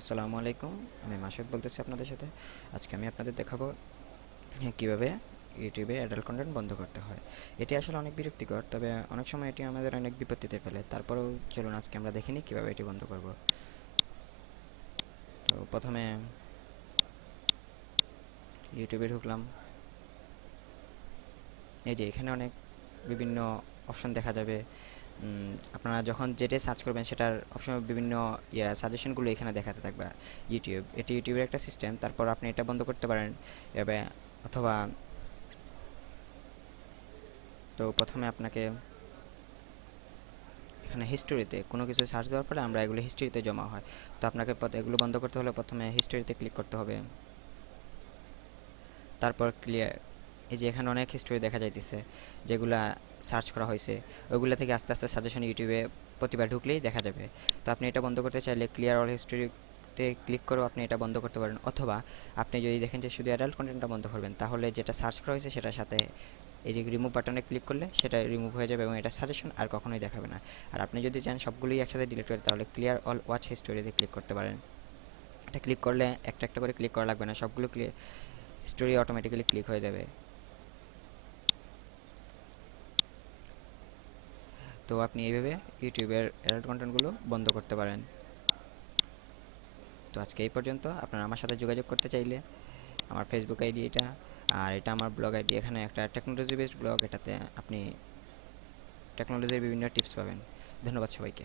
আসসালামু আলাইকুম। আমি মাসুদ বলতেছি আপনাদের সাথে। আজকে আমি আপনাদের দেখাবো কিভাবে ইউটিউবে অ্যাডাল্ট কন্টেন্ট বন্ধ করতে হয়। এটি আসলে অনেক বিরক্তিকর, তবে অনেক সময় এটি আমাদের অনেক বিপত্তিতে ফেলে। তারপরেও চলুন আজকে আমরা দেখে নিই কীভাবে এটি বন্ধ করব। তো প্রথমে ইউটিউবে ঢুকলাম। এই যে এখানে অনেক বিভিন্ন অপশন দেখা যাবে। আপনারা যখন যেটা সার্চ করবেন সেটার অপশন বিভিন্ন সাজেশনগুলো এখানে দেখাতে থাকবে। এটি ইউটিউবের একটা সিস্টেম। তারপর আপনি এটা বন্ধ করতে পারেন এভাবে, অথবা তো প্রথমে আপনাকে এখানে হিস্টোরিতে কোনো কিছু সার্চ দেওয়ার পরে আমরা এগুলো হিস্টোরিতে জমা হয়। তো আপনাকে এগুলো বন্ধ করতে হলে প্রথমে হিস্টোরিতে ক্লিক করতে হবে। তারপর ক্লিয়ার, এই যে এখানে অনেক হিস্টোরি দেখা যাইতেছে যেগুলা সার্চ করা হয়েছে, ওইগুলো থেকে আস্তে আস্তে সাজেশন ইউটিউবে প্রতিবার ঢুকলেই দেখা যাবে। তো আপনি এটা বন্ধ করতে চাইলে ক্লিয়ার অল হিস্টোরিতে ক্লিক করেও আপনি এটা বন্ধ করতে পারেন, অথবা আপনি যদি দেখেন যে শুধু অ্যাডাল্ট কন্টেন্টটা বন্ধ করবেন, তাহলে যেটা সার্চ করা হয়েছে সেটার সাথে এই যে রিমুভ বাটনে ক্লিক করলে সেটা রিমুভ হয়ে যাবে এবং এটা সাজেশন আর কখনোই দেখাবে না। আর আপনি যদি চান সবগুলোই একসাথে ডিলিট করতে, তাহলে ক্লিয়ার অল ওয়াচ হিস্টোরিতে ক্লিক করতে পারেন। এটা ক্লিক করলে একটা একটা করে ক্লিক করা লাগবে না, সবগুলো হিস্টোরি অটোমেটিক্যালি ক্লিক হয়ে যাবে। তো আপনি এইভাবে ইউটিউবের অ্যাডাল্ট কন্টেন্টগুলো বন্ধ করতে পারেন। তো আজকে এই পর্যন্ত। আপনারা আমার সাথে যোগাযোগ করতে চাইলে আমার ফেসবুক আইডি এটা, আর এটা আমার ব্লগ আইডি। এখানে একটা টেকনোলজি বেসড ব্লগ, এটাতে আপনি টেকনোলজির বিভিন্ন টিপস পাবেন। ধন্যবাদ সবাইকে।